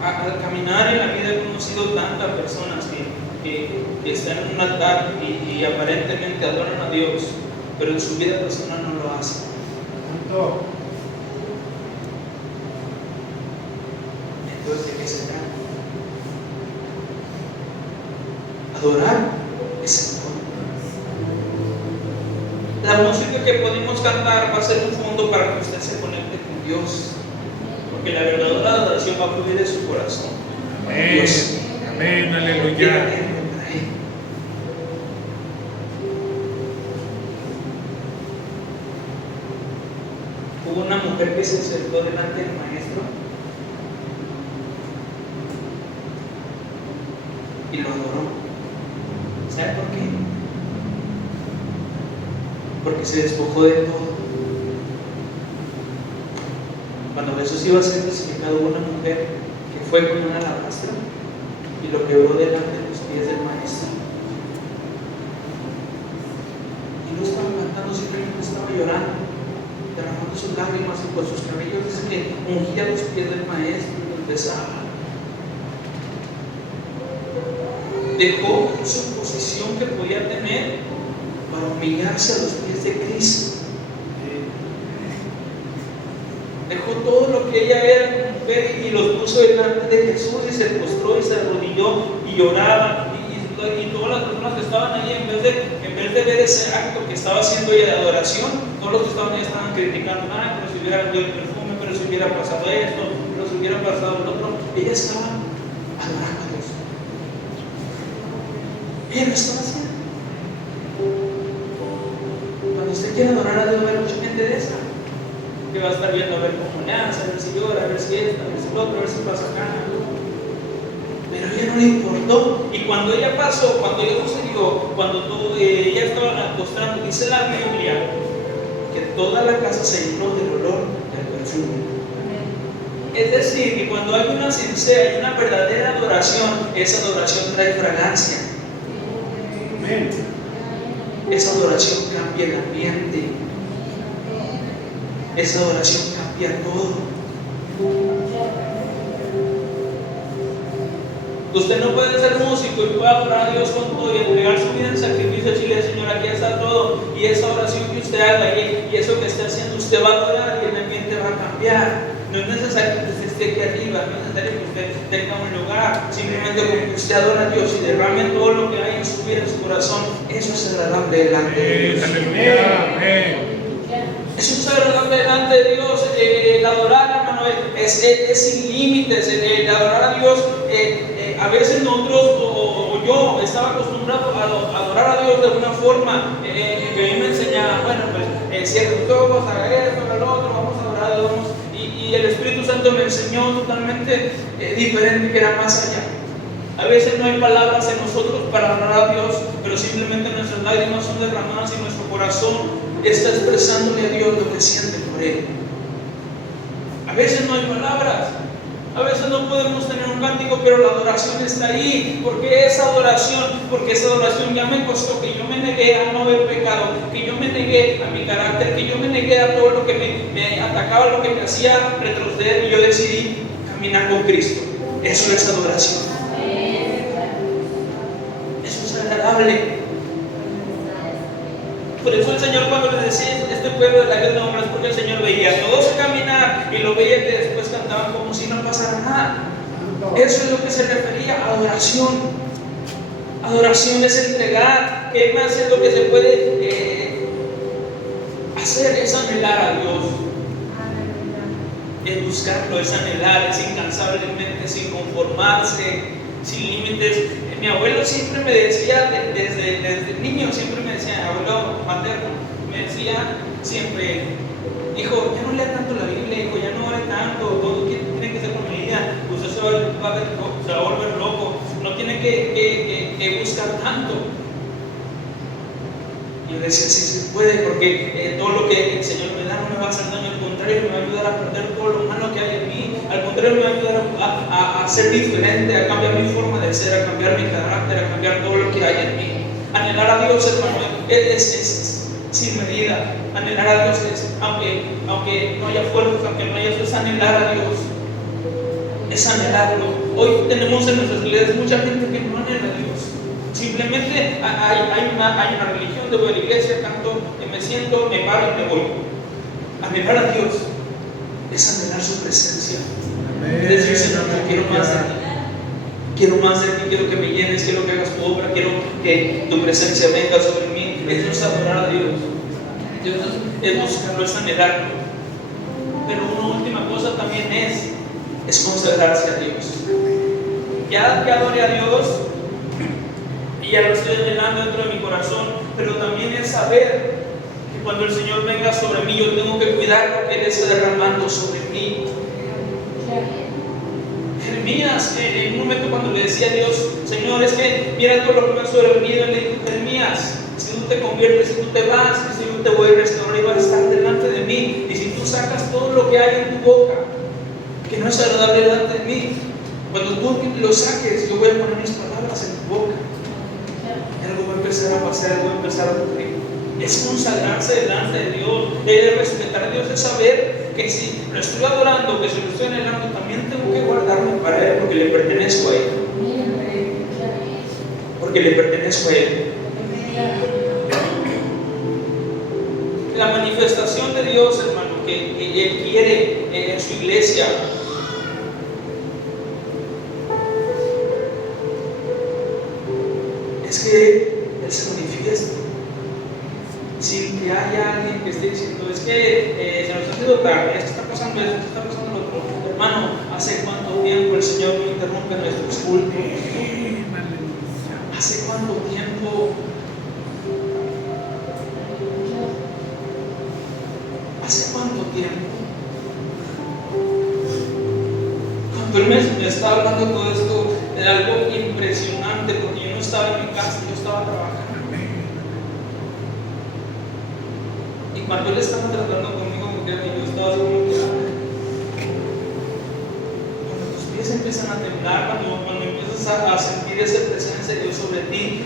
Al caminar en la vida he conocido tantas personas que están en un altar y aparentemente adoran a Dios, pero en su vida personal no lo hacen. Entonces, ¿de qué se trata? Adorar es amor. La música que podemos cantar va a ser un fondo para que usted se conecte con Dios, porque la verdadera adoración va a fluir de su corazón. Amén. Dios. Amén, aleluya. Hubo una mujer que se sentó delante del maestro y lo adoró. ¿Sabe por qué? Porque se despojó de todo. Cuando Jesús iba a ser crucificado, hubo una mujer que fue con una alabastra y lo quebró delante de los pies del maestro. Y no estaba cantando, simplemente estaba llorando, derramando sus lágrimas, y por sus cabellos dice que ungía los pies del maestro y los besaba. Dejó su posición que podía tener para humillarse a los pies de Cristo. Dejó todo lo que ella era como mujer y los puso delante de Jesús y se postró y se arrodilló y lloraba. Y todas las personas que estaban ahí, en vez de ver ese acto que estaba haciendo ella de adoración, todos los que estaban ahí estaban criticando, pero si hubiera vendido el perfume, pero si hubiera pasado esto, pero si hubiera pasado lo otro. Ella estaba adorando a Dios. Ella lo estaba haciendo. Cuando usted quiere adorar a Dios, va a haber mucha gente de esa que va a estar viendo a ver cómo le hace, a ver si llora, a ver si esta, a ver si lo otro, a ver si pasa acá. Pero a ella no le importó. Y cuando ella pasó, cuando ella sucedió, cuando ella estaba acostando, dice la Biblia que toda la casa se llenó del olor del perfume. Es decir, que cuando hay una sincera y una verdadera adoración, esa adoración trae fragancia. Amén. Esa adoración cambia el ambiente. Esa adoración cambia todo. Usted no puede ser músico y puede adorar a Dios con todo y entregar su vida en sacrificio y decirle, Señor, aquí está todo. Y esa oración que usted haga y eso que esté haciendo, usted va a adorar y el ambiente va a cambiar. No es necesario que usted esté aquí arriba, no es necesario que usted tenga un lugar. Simplemente con que usted adora a Dios y derrame todo lo que hay en su vida, en su corazón, eso es agradable delante de Dios. Aleluya. Amén. Eso es agradable delante de Dios. El adorar, hermano, es sin límites. El adorar a Dios, a veces nosotros, o yo, estaba acostumbrado a adorar a Dios de una forma que a mí me enseñaba, bueno, pues, cierra tus ojos, haga esto, haga lo otro, vamos a adorar a Dios. Y el Espíritu Santo me enseñó totalmente diferente, que era más allá. A veces no hay palabras en nosotros para adorar a Dios, pero simplemente nuestras lágrimas son derramadas y nuestro corazón está expresándole a Dios lo que siente por Él. A veces no hay palabras, a veces no podemos tener un cántico, pero la adoración está ahí. Porque esa adoración ya me costó que yo me negué a no haber pecado, que yo me negué a mi carácter, que yo me negué a todo lo que me atacaba, lo que me hacía retroceder, y yo decidí caminar con Cristo. Eso es adoración. Eso es agradable. Por eso el Señor, cuando le decía este pueblo de la guerra de hombres, porque el Señor veía a todos caminar y lo veía que después cantaban como si no pasara nada. Eso es lo que se refería a adoración. Adoración es entregar. ¿Qué más es lo que se puede hacer? Es anhelar a Dios. Es buscarlo, es anhelar, es incansablemente, sin conformarse, sin límites. Mi abuelo siempre me decía, desde niño, siempre me decía, abuelo materno, me decía siempre, hijo, ya no lea tanto la Biblia, hijo, ya no ore tanto, todo tiene que ser con mi vida, usted se va a volver loco, no tiene que buscar tanto. Y yo decía, sí se puede, porque todo lo que el Señor me da no me va a hacer daño, al contrario, me va a ayudar a perder todo lo malo que hay en mí, al contrario, me va a ayudar a ser diferente, a cambiar mi forma de ser, a cambiar mi carácter, a cambiar todo lo que hay en mí. Anhelar a Dios, hermano, es sin medida. Anhelar a Dios es, aunque no haya fuerzas, aunque no haya eso, es anhelar a Dios. Es anhelarlo. Hoy tenemos en nuestras iglesias mucha gente que no anhela a Dios. Simplemente hay una religión, de voy a la iglesia, canto, me siento, me paro y me voy. Anhelar a Dios es anhelar su presencia. Es decir, Señor, yo quiero más de ti. Quiero más de ti, quiero que me llenes, quiero que hagas tu obra, quiero que tu presencia venga sobre mí. Eso es adorar a Dios. Dios es buscarlo, es anhelarlo. Pero una última cosa también es consagrarse a Dios. Ya que adore a Dios, y ya lo estoy anhelando dentro de mi corazón, pero también es saber que cuando el Señor venga sobre mí, yo tengo que cuidar lo que Él está derramando sobre mí. Jeremías, en un momento cuando le decía a Dios, Señor, es que mira todo lo que me ha sobrevenido, le dijo, Jeremías, si tú te conviertes, si tú te vas, si yo te voy a restaurar y vas a estar delante de mí, y si tú sacas todo lo que hay en tu boca, que no es agradable delante de mí, cuando tú lo saques, yo voy a poner mis palabras en tu boca, y algo va a empezar a pasar, algo va a empezar a ocurrir. Es consagrarse delante de Dios, es respetar a Dios, es saber que si lo estoy adorando, que si lo estoy anhelando, también tengo que guardarme para Él, porque le pertenezco a Él. Porque le pertenezco a Él. La manifestación de Dios, hermano, que Él quiere en su iglesia, es que Él se manifieste sin que haya alguien que esté diciendo, es que se nos ha sido tarde, es que está pasando esto, está pasando lo otro. Hermano, ¿hace cuánto tiempo el Señor no interrumpe nuestros cultos? ¿Hace cuánto tiempo? ¿Hace cuánto tiempo? Cuando Él me estaba hablando de todo esto, era algo impresionante, porque yo no estaba en mi casa, yo estaba trabajando. Y cuando Él estaba tratando conmigo, mujer, yo estaba como que, cuando tus pies empiezan a temblar, cuando empiezas a sentir esa presencia de Dios sobre ti,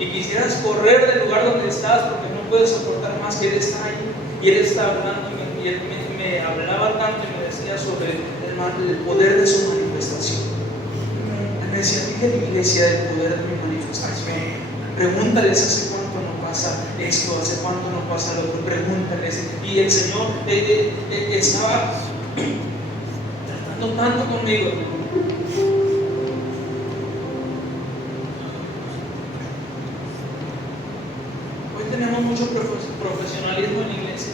y quisieras correr del lugar donde estás porque no puedes soportar más, que Él está ahí y Él está hablando, y Él me hablaba tanto y me decía sobre el poder de su manifestación. Él me decía, dile a la iglesia del poder de mi manifestación. Pregúntales hace cuánto no pasa esto, hace cuánto no pasa lo otro, pregúntales. Y el Señor estaba tratando tanto conmigo. Hoy tenemos mucho profesionalismo en la iglesia.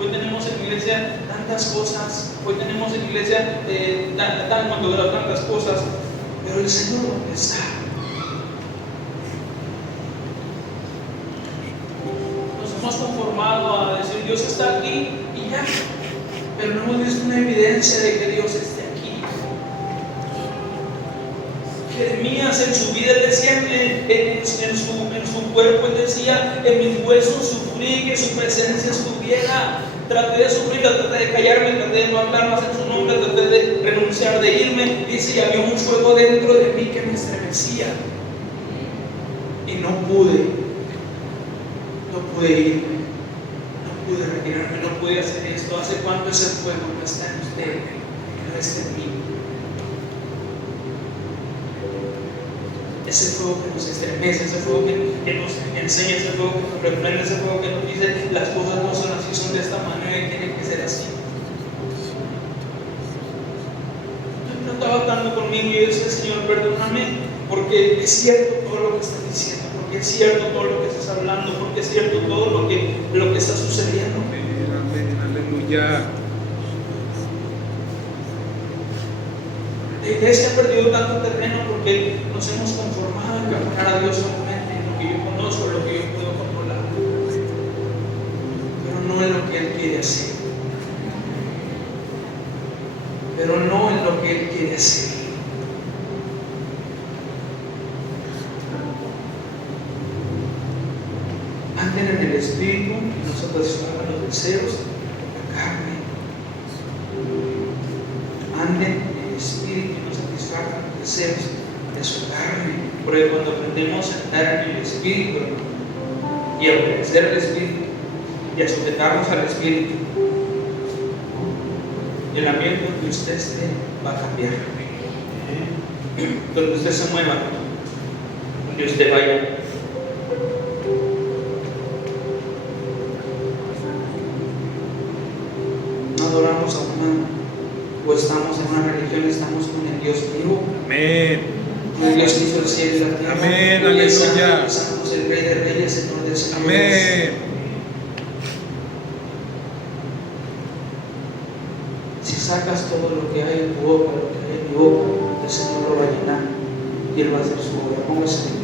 Hoy tenemos en la iglesia tantas cosas, hoy tenemos en la iglesia tantas cosas, pero el Señor, ¿dónde está? Nos hemos conformado a decir Dios está aquí y ya, pero no hemos visto una evidencia de que Dios esté aquí. Jeremías en su vida decía, en su cuerpo, él decía: en mis huesos sufrí que su presencia estuviera. Traté de sufrir, traté de callarme, traté de no hablar más en su nombre, traté de renunciar, de irme. Dice, y había un fuego dentro de mí que me estremecía. Y no pude irme, no pude retirarme, no pude hacer esto. ¿Hace cuánto ese fuego no está en usted, no está en mí? Ese fuego que nos estremece, ese fuego que nos enseña, ese fuego que nos reprende, ese fuego que nos dice las cosas no son así, son de esta manera y tienen que ser así. Yo estaba hablando conmigo y yo decía: Señor, perdóname, porque es cierto todo lo que estás diciendo, porque es cierto todo lo que estás hablando, porque es cierto todo lo que está sucediendo. Amén, aleluya. La iglesia ha perdido tanto terreno porque nos hemos conformado en caminar a Dios solamente en lo que yo conozco, en lo que yo puedo controlar, pero no en lo que Él quiere hacer, pero no en lo que Él quiere hacer. Anden en el Espíritu y no satisfagan los deseos de la carne. Anden en el Espíritu y no satisfagan los deseos de su carne. Porque cuando aprendemos a andar en el Espíritu, hermano, y a obedecer al Espíritu y a sujetarnos al Espíritu, el ambiente donde usted esté va a cambiar. Donde usted se mueva, donde usted vaya. No adoramos a un o estamos en una religión, estamos con el Dios vivo. Amén. Con el Dios que hizo el cielo y la tierra. Amén, Él es aleluya. santo, el Rey de Reyes, Señor de Señores. Amén. Si sacas todo lo que hay en tu boca, lo que hay en mi boca, el Señor lo va a llenar y Él va a hacer su obra. Póngase de pie.